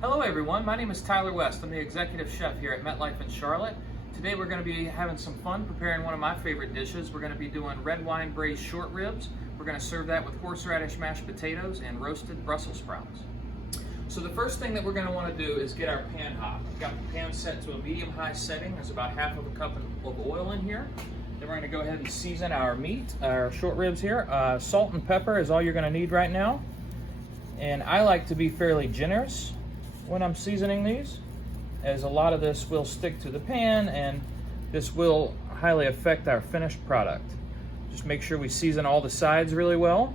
Hello everyone, my name is Tyler West. I'm the executive chef here at MetLife in Charlotte. Today we're going to be having some fun preparing one of my favorite dishes. We're going to be doing red wine braised short ribs. We're going to serve that with horseradish mashed potatoes and roasted Brussels sprouts. So the first thing that we're going to want to do is get our pan hot. We've got the pan set to a medium-high setting. There's about half of a cup of oil in here. Then we're going to go ahead and season our meat, our short ribs here. Salt and pepper is all you're going to need right now. And I like to be fairly generous when I'm seasoning these, as a lot of this will stick to the pan and this will highly affect our finished product. Just make sure we season all the sides really well.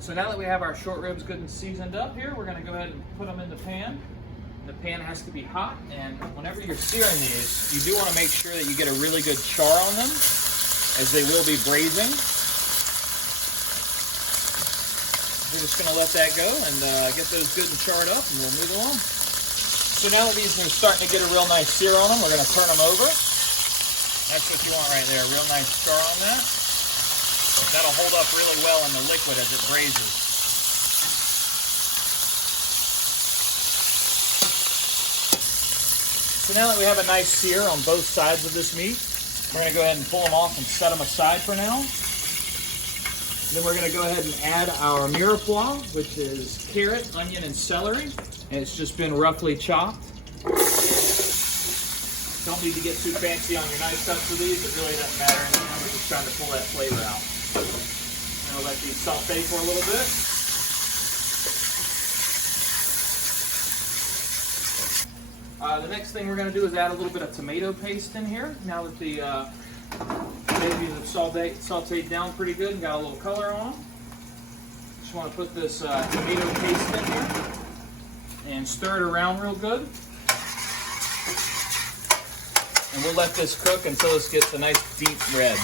So now that we have our short ribs good and seasoned up here, we're going to go ahead and put them in the pan. The pan has to be hot, and whenever you're searing these, you do want to make sure that you get a really good char on them, as they will be braising. We're just going to let that go and get those good and charred up, and we'll move along. So now that these are starting to get a real nice sear on them, we're going to turn them over. That's what you want right there, a real nice char on that. That'll hold up really well in the liquid as it braises. So now that we have a nice sear on both sides of this meat, we're going to go ahead and pull them off and set them aside for now. Then we're going to go ahead and add our mirepoix, which is carrot, onion, and celery. And it's just been roughly chopped. Don't need to get too fancy on your knife cuts with these. It really doesn't matter. I'm just trying to pull that flavor out. And I'll let these saute for a little bit. The next thing we're going to do is add a little bit of tomato paste in here. Now that the tomatoes have sauteed down pretty good and got a little color on them. Just want to put this tomato paste in here and stir it around real good. And we'll let this cook until this gets a nice deep red.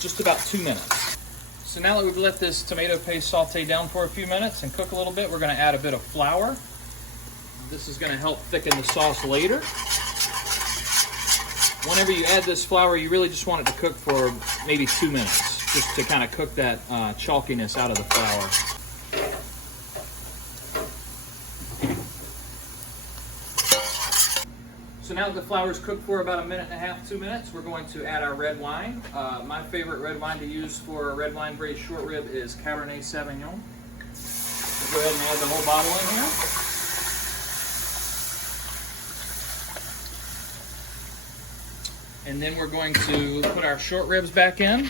Just about 2 minutes. So now that we've let this tomato paste saute down for a few minutes and cook a little bit, we're going to add a bit of flour. This is going to help thicken the sauce later. Whenever you add this flour, you really just want it to cook for maybe 2 minutes, just to kind of cook that chalkiness out of the flour. So now that the flour's cooked for about 1.5 minutes, 2 minutes, we're going to add our red wine. My favorite red wine to use for a red wine braised short rib is Cabernet Sauvignon. We'll go ahead and add the whole bottle in here. And then we're going to put our short ribs back in.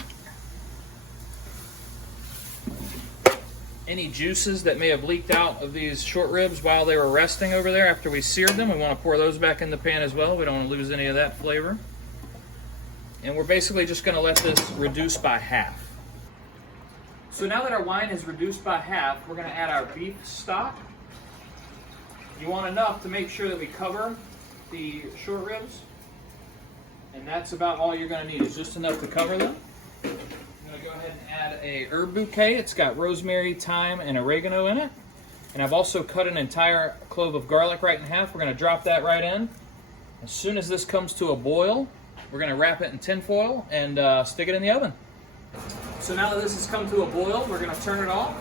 Any juices that may have leaked out of these short ribs while they were resting over there after we seared them, we want to pour those back in the pan as well. We don't want to lose any of that flavor. And we're basically just going to let this reduce by half. So now that our wine is reduced by half, we're going to add our beef stock. You want enough to make sure that we cover the short ribs. And that's about all you're going to need, is just enough to cover them. I'm going to go ahead and add a herb bouquet. It's got rosemary, thyme, and oregano in it. And I've also cut an entire clove of garlic right in half. We're going to drop that right in. As soon as this comes to a boil, we're going to wrap it in tin foil and stick it in the oven. So now that this has come to a boil, we're going to turn it off,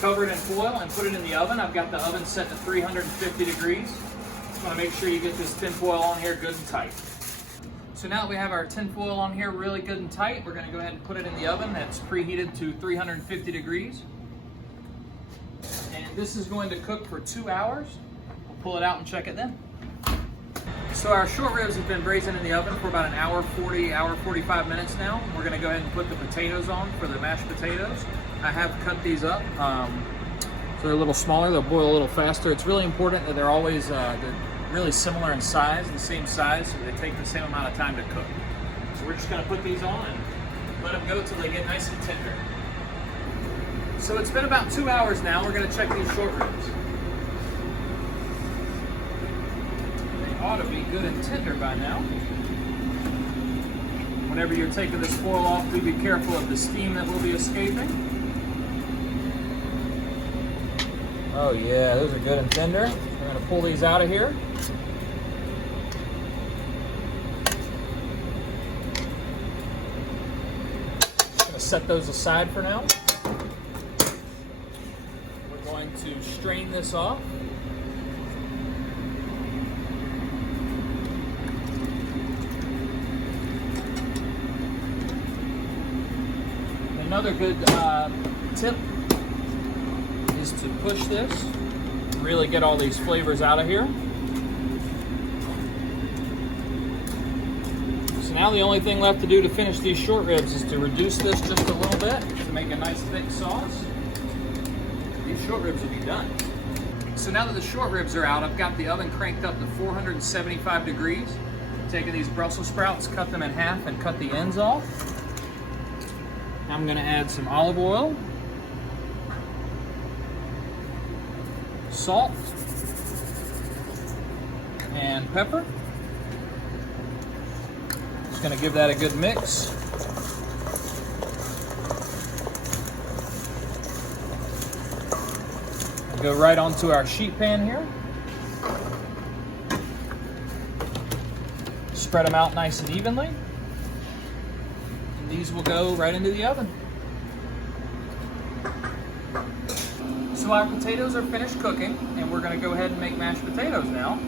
cover it in foil, and put it in the oven. I've got the oven set to 350 degrees. Just want to make sure you get this tin foil on here good and tight. So now that we have our tin foil on here really good and tight, we're going to go ahead and put it in the oven that's preheated to 350 degrees. And this is going to cook for 2 hours. We'll pull it out and check it then. So our short ribs have been braising in the oven for about an hour 45 minutes now. We're going to go ahead and put the potatoes on for the mashed potatoes. I have cut these up so they're a little smaller. They'll boil a little faster. It's really important that they're always really similar in size, the same size, so they take the same amount of time to cook. So we're just going to put these on and let them go till they get nice and tender. So it's been about 2 hours now. We're going to check these short ribs. They ought to be good and tender by now. Whenever you're taking this foil off, do be careful of the steam that will be escaping. Oh yeah, those are good and tender. We're going to pull these out of here. Set those aside for now. We're going to strain this off. Another good tip is to push this, really get all these flavors out of here. So now the only thing left to do to finish these short ribs is to reduce this just a little bit to make a nice thick sauce. These short ribs will be done. So now that the short ribs are out, I've got the oven cranked up to 475 degrees. Taking these Brussels sprouts, cut them in half and cut the ends off. I'm going to add some olive oil, salt, and pepper. Just going to give that a good mix. Go right onto our sheet pan here. Spread them out nice and evenly. And these will go right into the oven. So our potatoes are finished cooking, and we're going to go ahead and make mashed potatoes now.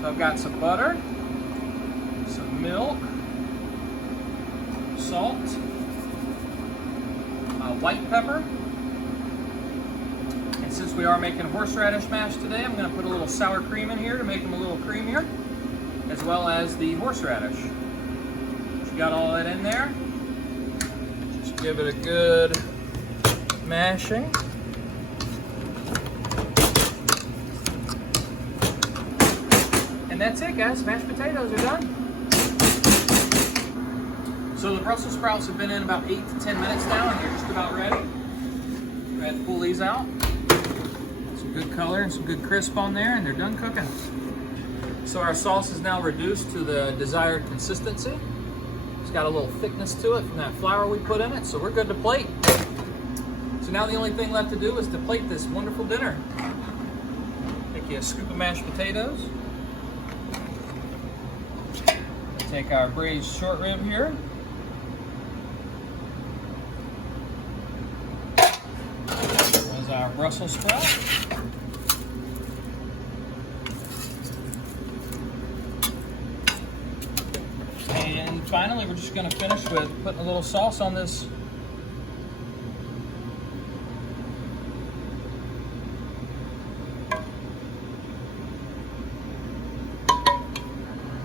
So I've got some butter, some milk, salt, white pepper. Since we are making horseradish mash today, I'm going to put a little sour cream in here to make them a little creamier, as well as the horseradish. Once you got all that in there, just give it a good mashing. And that's it, guys. Mashed potatoes are done. So the Brussels sprouts have been in about 8 to 10 minutes now, and they're just about ready. Go ahead and pull these out. Good color and some good crisp on there, and they're done cooking. So our sauce is now reduced to the desired consistency. It's got a little thickness to it from that flour we put in it, so we're good to plate. So now the only thing left to do is to plate this wonderful dinner. Take you a scoop of mashed potatoes. Take our braised short rib here. There's our Brussels sprout. And finally, we're just going to finish with putting a little sauce on this.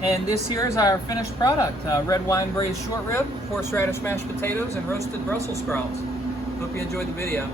And this here is our finished product. Red wine braised short rib, horseradish mashed potatoes, and roasted Brussels sprouts. Hope you enjoyed the video.